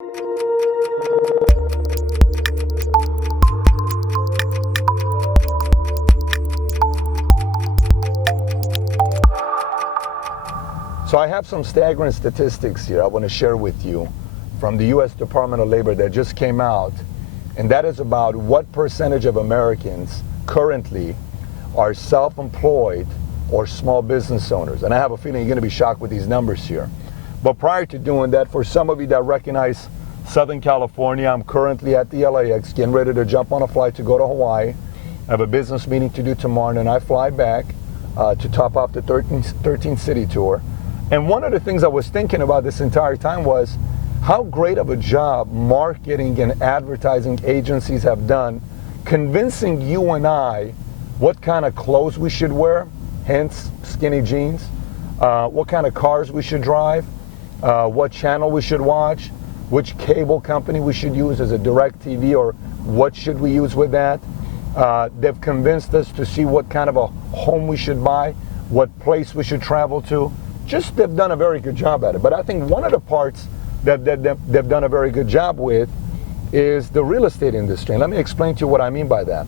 So I have some staggering statistics here I want to share with you from the U.S. Department of Labor that just came out, and that is about what percentage of Americans currently are self-employed or small business owners. And I have a feeling you're going to be shocked with these numbers here. But prior to doing that, for some of you that recognize Southern California, I'm currently at the LAX getting ready to jump on a flight to go to Hawaii. I have a business meeting to do tomorrow, and then I fly back to top off the 13 city tour. And one of the things I was thinking about this entire time was how great of a job marketing and advertising agencies have done convincing you and I what kind of clothes we should wear, hence skinny jeans, what kind of cars we should drive, what channel we should watch, which cable company we should use as a direct TV, or what should we use with that. They've convinced us to see what kind of a home we should buy, what place we should travel to. Just they've done a very good job at it. But I think one of the parts that they've done a very good job with is the real estate industry. And let me explain to you what I mean by that.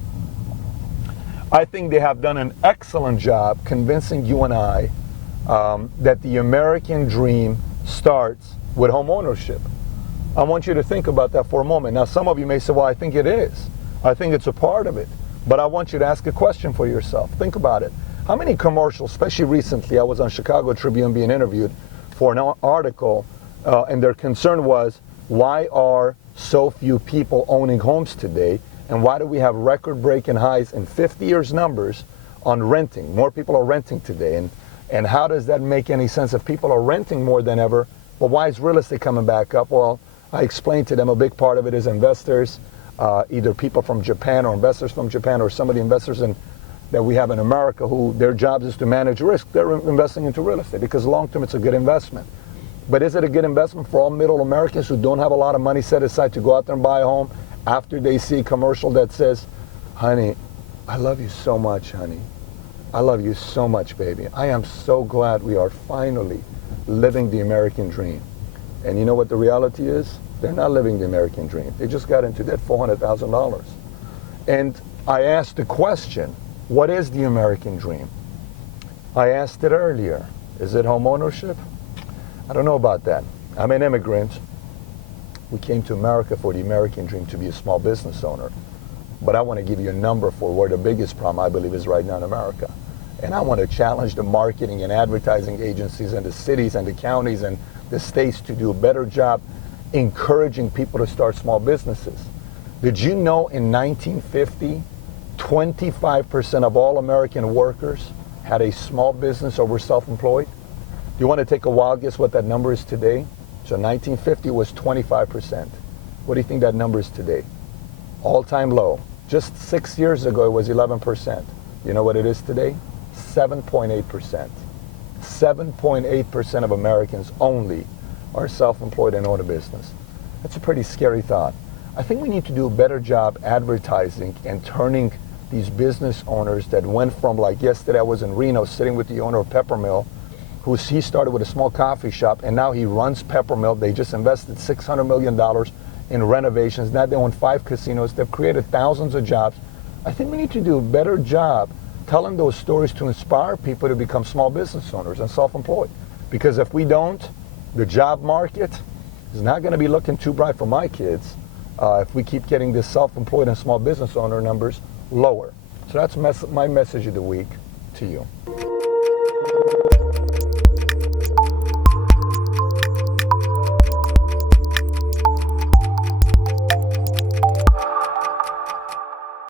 I think they have done an excellent job convincing you and I that the American dream starts with home ownership. I want you to think about that for a moment. Now, some of you may say, well, I think it is. I think it's a part of it. But I want you to ask a question for yourself. Think about it. How many commercials, especially recently, I was on Chicago Tribune being interviewed for an article, and their concern was, why are so few people owning homes today, and why do we have record-breaking highs in 50 years numbers on renting? More people are renting today, and how does that make any sense if people are renting more than ever? Well, why is real estate coming back up? Well, I explained to them a big part of it is investors, either people from Japan or investors from Japan, or some of the investors that we have in America who their jobs is to manage risk. They're investing into real estate because long term it's a good investment. But is it a good investment for all middle Americans who don't have a lot of money set aside to go out there and buy a home after they see a commercial that says, honey, I love you so much, honey. I love you so much, baby. I am so glad we are finally living the American dream. And you know what the reality is? They're not living the American dream. They just got into that $400,000. And I asked the question, what is the American dream? I asked it earlier. Is it home ownership? I don't know about that. I'm an immigrant. We came to America for the American dream to be a small business owner. But I want to give you a number for where the biggest problem I believe is right now in America. And I want to challenge the marketing and advertising agencies and the cities and the counties and the states to do a better job encouraging people to start small businesses. Did you know in 1950, 25% of all American workers had a small business or were self-employed? Do you want to take a wild guess what that number is today? So 1950 was 25%. What do you think that number is today? All-time low. Just 6 years ago, it was 11%. You know what it is today? 7.8%. 7.8% of Americans only are self-employed and own a business. That's a pretty scary thought. I think we need to do a better job advertising and turning these business owners that went from, like yesterday I was in Reno sitting with the owner of Peppermill, he started with a small coffee shop and now he runs Peppermill. They just invested $600 million in renovations. Now they own 5 casinos. They've created thousands of jobs. I think we need to do a better job telling those stories to inspire people to become small business owners and self-employed. Because if we don't, the job market is not going to be looking too bright for my kids if we keep getting this self-employed and small business owner numbers lower. So that's my message of the week to you.